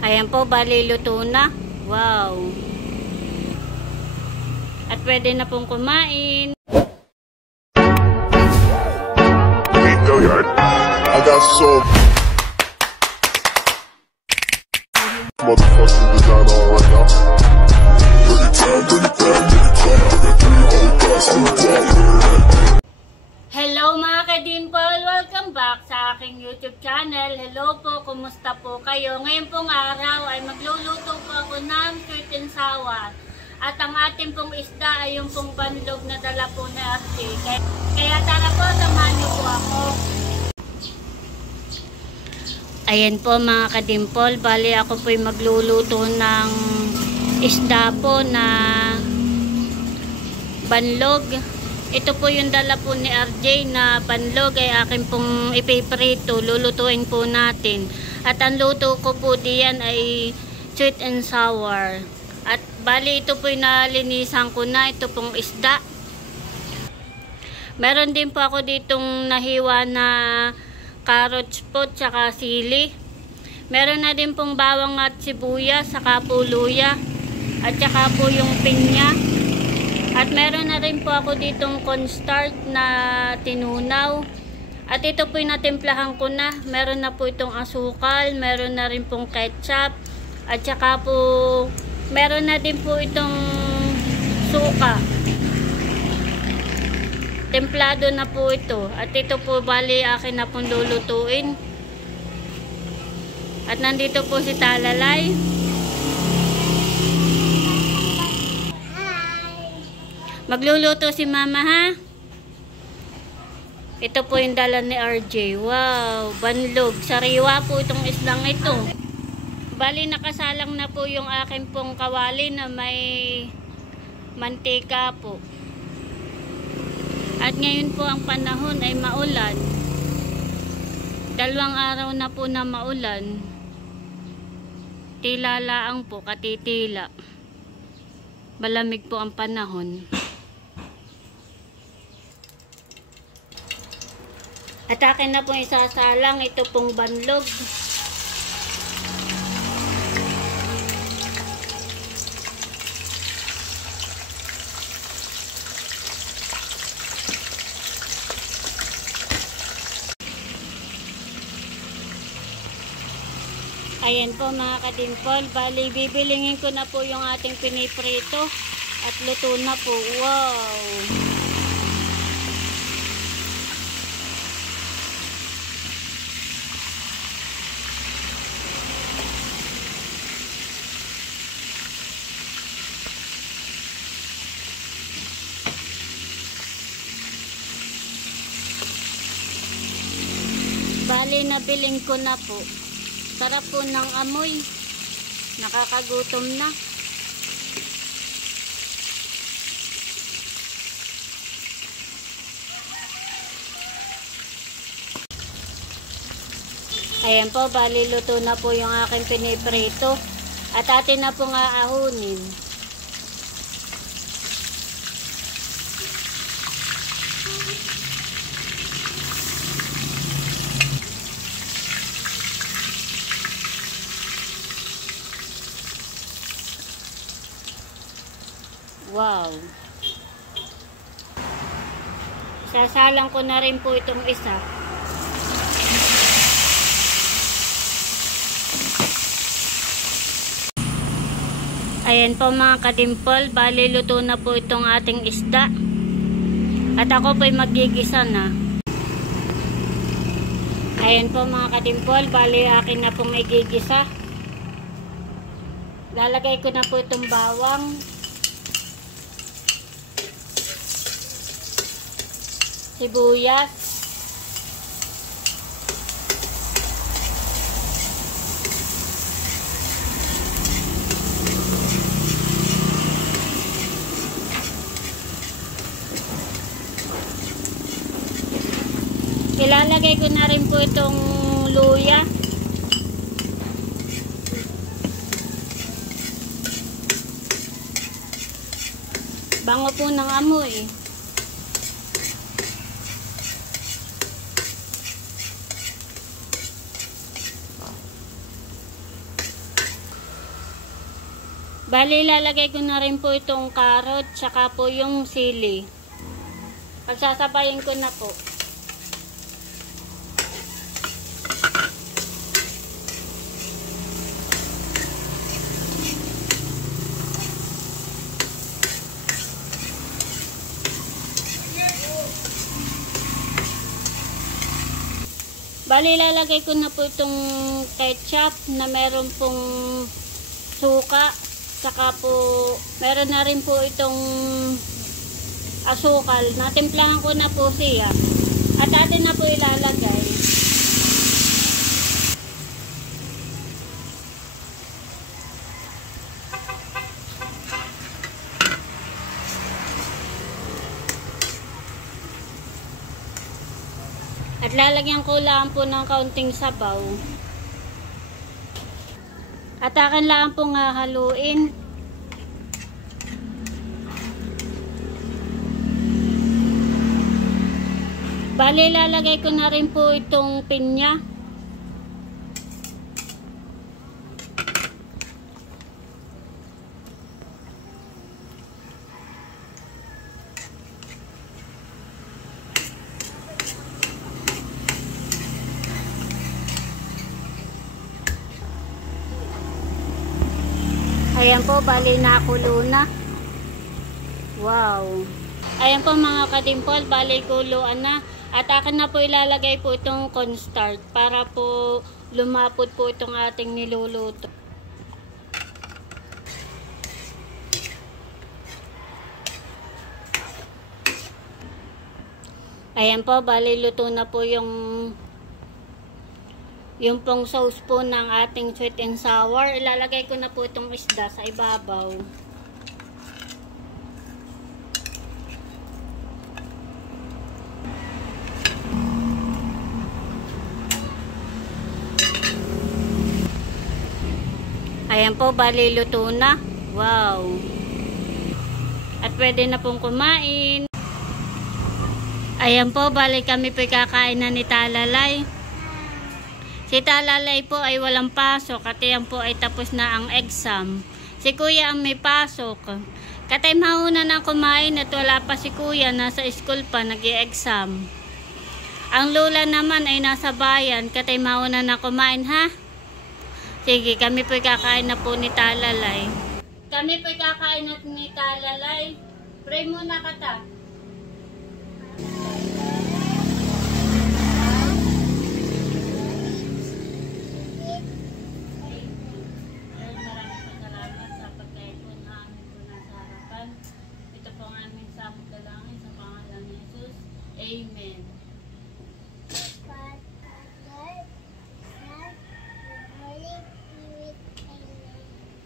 Ayan po, bali luto na. Wow. At pwede na pong kumain. I got so motherfucking design on right now. Hello mga ka-Dimple! Welcome back sa aking YouTube channel. Hello po, kumusta po kayo? Ngayon pong araw ay magluluto po ako ng sweet and sour. At ang ating pong isda ay yung pong bandog na dala po ni Ate. Kaya tara po, samahan niyo po ako. Ayan po mga ka-Dimple, bali ako po'y magluluto ng isda po na banlog. Ito po yung dala po ni RJ na panlog ay akin pong ipiprito, lulutuin po natin. At ang luto ko po diyan ay sweet and sour. At bali ito po yung nalinisan ko na, ito pong isda. Meron din po ako ditong nahiwa na carrots po tsaka sili. Meron na din pong bawang at sibuyas, saka po luya. At tsaka po yung pinya. At meron na rin po ako ditong cornstarch na tinunaw. At ito po yung natimplahan ko na. Meron na po itong asukal, meron na rin pong ketchup. At saka po meron na din po itong suka. Templado na po ito. At ito po bali akin na pong lulutuin. At nandito po si Talalay. Magluluto si Mama, ha? Ito po yung dala ni RJ. Wow, banlog. Sariwa po itong islang ito. Bali, nakasalang na po yung akin pong kawali na may mantika po. At ngayon po ang panahon ay maulan. 2 araw na po na maulan. Tila laang po, katitila. Malamig po ang panahon. At akin na pong isasalang ito pong banlog. Ayan po mga ka-Dimple, bali bibilingin ko na po yung ating piniprito at luto na po. Wow! Bali nabiling ko na po. Sarap po ng amoy. Nakakagutom na. Ayan po, bali luto na po yung aking piniprito. At atin na pong aahunin. Wow. Sasalang ko na rin po itong isa. Ayan po mga ka-Dimple, bali luto na po itong ating isda. At ako po'y magigisa na. Ayan po mga ka-Dimple, bali akin na pong igigisa. Lalagay ko na po itong bawang. Sibuyas, ilalagay ko na rin po itong luya. Bango po ng amoy. Bali, lalagay ko na rin po itong carrot, tsaka po yung sili. Pagsasabayin ko na po. Bali, lalagay ko na po itong ketchup na meron pong suka. Saka po, meron na rin po itong asukal. Natimplahan ko na po siya. At atin na po ilalagay. At lalagyan ko lang po ng kaunting sabaw. At akin lang po nga haluin. Bali, lalagay ko na rin po itong pinya. Ayan po, bali nakulo na. Wow. Ayan po mga kadimpol, bali kuluan na. At akin na po ilalagay po itong cornstarch para po lumapot po itong ating niluluto. Ayan po, bali luto na po yung pong sauce po ng ating sweet and sour. Ilalagay ko na po itong isda sa ibabaw. Ayan po, bali luto na. Wow. At pwede na pong kumain. Ayan po, bali kami po kakain na ni Talalay. Si Talalay po ay walang pasok at yan po ay tapos na ang exam. Si Kuya ang may pasok. Katay mauna na kumain at wala pa si Kuya, nasa school pa, nag-i-exam. Ang Lola naman ay nasa bayan, katay mauna na kumain ha? Sige, kami po kakain na po ni Talalay. Kami po kakain na ni Talalay. Pray muna kata. Amen.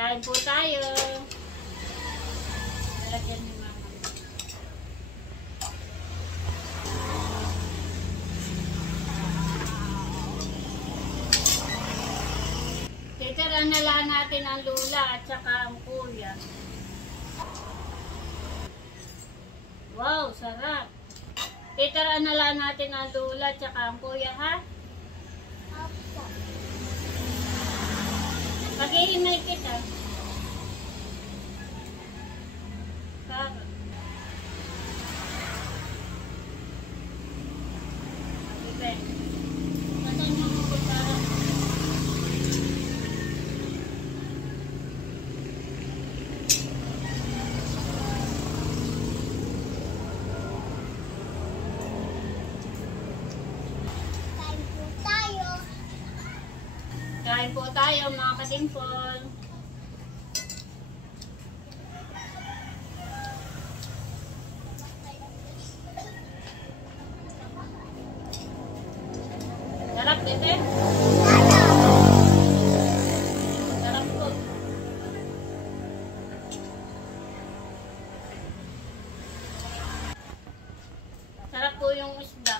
Kain po tayo. Lalagyan ni Mama. Titirahan na lang natin ang Lola at saka ang Kuya. Wow, sarap. Titirahan na lang natin ang Lola at saka ang Kuya, ha? Opo. Pag-iimay kita. Para. Ibe. Nasaan mo mo para? Kain po tayo mga kadimpol. Sarap dito. Sarap po. Sarap po yung isda.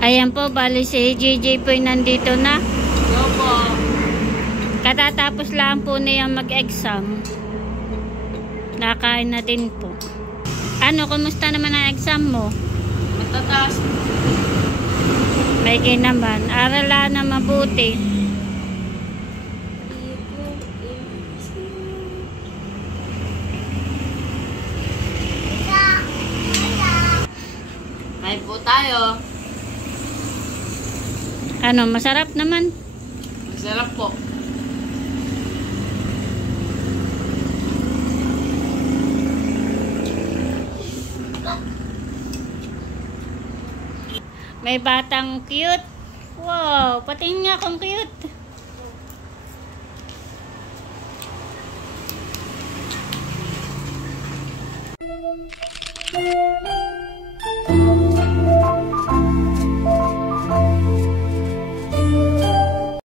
Ayan po, bali si JJ po nandito na. Yo po. Katatapos lang po niya mag-exam. Nakain na din po. Ano, kumusta naman ang exam mo? Matataas. May naman. Arala na mabuti. Kain po tayo. Ano, masarap naman. Masarap po. May batang cute. Wow, patingin nga kung cute.